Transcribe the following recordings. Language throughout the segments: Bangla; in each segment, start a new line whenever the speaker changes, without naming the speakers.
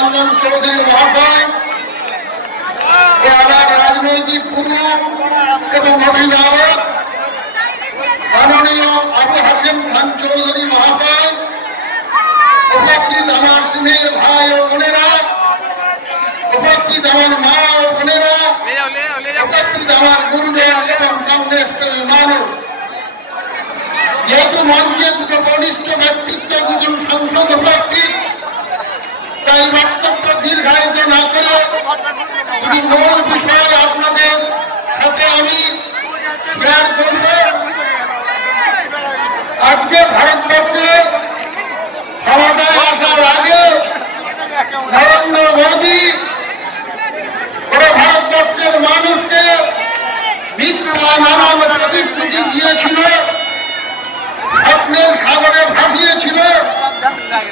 রঞ্জন চৌধুরী মহাশয় ও আমার রাজনৈতিক গুরু এবং অভিভাবক মাননীয় আবু হাসিম খান চৌধুরী মহাশয় উপস্থিত আমার স্নেহের ভাই ও বোনেরা উপস্থিত আমার মা ও বোনেরা উপস্থিত আমার গুরুজন এবং কংগ্রেস প্রেমী মানুষ যেহেতু মঞ্চে দুটো বলিষ্ঠ শেয়ার করবে আজকে ভারতবর্ষে ক্ষমতায় আসার আগে নরেন্দ্র মোদী পুরো ভারতবর্ষের মানুষকে মিথ্যা নানান প্রতিশ্রুতি দিয়েছিল। স্বপ্নের সাগরে ভাসিয়েছিল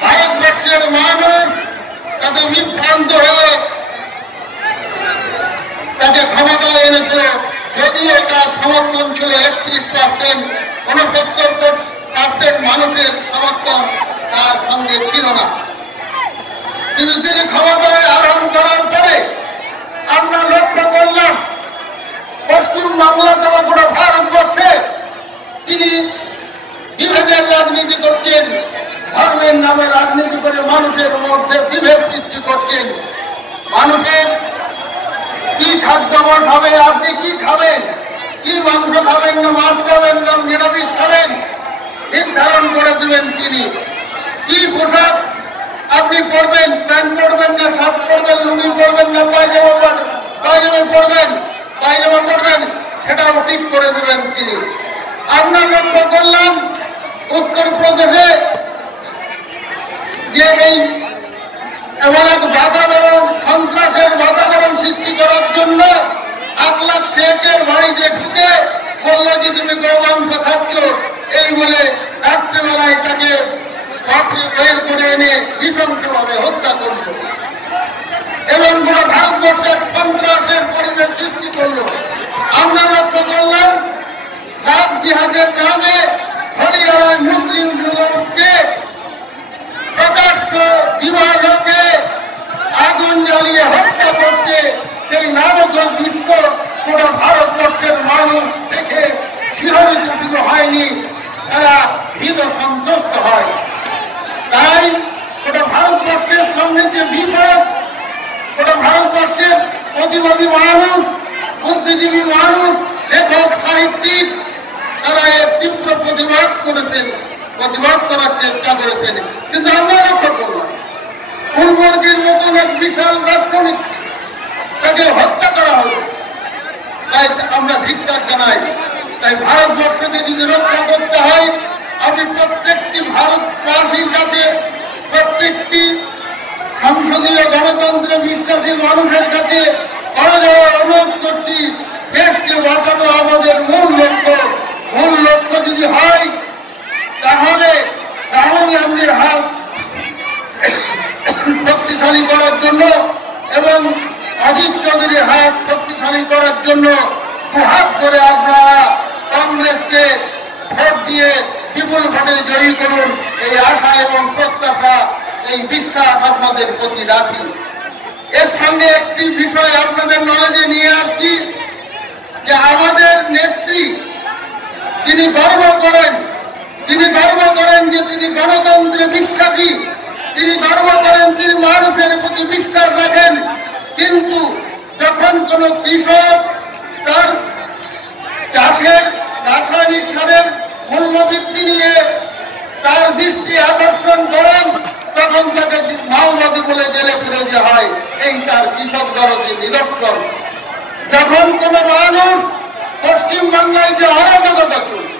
ভারতবর্ষের মানুষ তাতে বিভ্রান্ত হয়ে তাকে ক্ষমতায় এনেছিল যদিও তার সমর্থন ছিল একত্রিশ বিভেদের রাজনীতি করছেন, ধর্মের নামে রাজনীতি করে মানুষের মধ্যে বিভেদ সৃষ্টি করছেন। মানুষের কি খাদ্যাভ্যাস হবে, আপনি কি খাবেন কি মাংস খাবেন না মাছ খাবেন না নিরামিষ খাবেন নির্ধারণ করে দিবেন তিনি। কি পোশাক আপনি পরবেন? প্যান্ট পরবেন না, শার্ট পরবেন, লুঙ্গি পরবেন না, পায়জামা পায়জামা পরবেন পায়জামা পরবেন, সেটাও ঠিক করে দেবেন তিনি। আমরা লক্ষ্য করলাম, উত্তরপ্রদেশে যে এই এমন এক বাতাবরণ, সন্ত্রাসের বাতাবরণ সৃষ্টি করার জন্য এক লাখ শেখের বাড়িতে ঢুকে বলল যে তুমি গৌমাংস খাচ্ছ। এই বলে রাত্রেবেলায় তাকে পাথর বের করে এনে নৃশংসভাবে হত্যা করল। এবং পুরো ভারতবর্ষে সন্ত্রাসের পরিবেশ সৃষ্টি করল। আমরা লক্ষ্য করলাম রাত জিহাদের নামে হরিয়ানায় মুসলিম যুবককে প্রকাশ্য দিবালোকে আগুন জ্বালিয়ে হত্যা করতে সেই নারদ দৃশ্য পুরো ভারতবর্ষের মানুষ দেখে শিহরিত শুধু হয়নি তারা ভীত সন্তুষ্ট হয় তাই ওটা ভারতবর্ষের সামনে যে বিপদ ওটা ভারতবর্ষের প্রতিবাদী মানুষ, বুদ্ধিজীবী মানুষ, লেখক, সাহিত্যিক, তারা এর তীব্র প্রতিবাদ করেছেন, প্রতিবাদ করার চেষ্টা করেছেন। কিন্তু আমরা লক্ষ্য করলাম ফুলবর্গের মতন এক বিশাল দার্শনিক, তাকে হত্যা করা হলো। তাই আমরা ধিক্কার জানাই। তাই ভারতবর্ষকে যদি রক্ষা করতে হয়, আমি প্রত্যেকটি ভারতবাসীর কাছে, প্রত্যেকটি সংসদীয় গণতন্ত্রে বিশ্বাসী মানুষের কাছে বাঁচানো আমাদের মূল লক্ষ্য মূল লক্ষ্য যদি হয়, তাহলে রাহুল গান্ধীর হাত শক্তিশালী করার জন্য এবং অজিত চৌধুরীর হাত শক্তিশালী করার জন্য হাত করে আপনারা কংগ্রেসকে ভোট দিয়ে বিপুল ভোটে জয়ী করুন, এই আশা এবং প্রত্যাশা, এই বিশ্বাস আপনাদের প্রতি রাখি। এর সঙ্গে একটি বিষয় আপনাদের নলেজে নিয়ে আসছি, যে আমাদের নেত্রী তিনি গর্ব করেন তিনি গর্ব করেন যে তিনি গণতন্ত্রে বিশ্বাসী, তিনি গর্ব করেন তিনি মানুষের প্রতি বিশ্বাস রাখেন, কিন্তু যখন কোন কৃষক তার চাষের রাসায়নিক সারের মূল্যবৃদ্ধি নিয়ে তার দৃষ্টি আকর্ষণ করেন তখন তাকে মাওবাদী বলে জেলে ফিরে যে হয়, এই তার কৃষক দরদির নিদর্শন। যখন কোন মানুষ পশ্চিম বাংলায় যে অরাজকতা চলছে,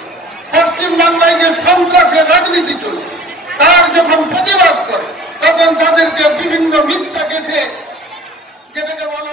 পশ্চিম বাংলায় যে সন্ত্রাসের রাজনীতি চলছে, তার যখন প্রতিবাদ করে, তখন তাদেরকে বিভিন্ন মিথ্যা কেসে যেটাকে বলা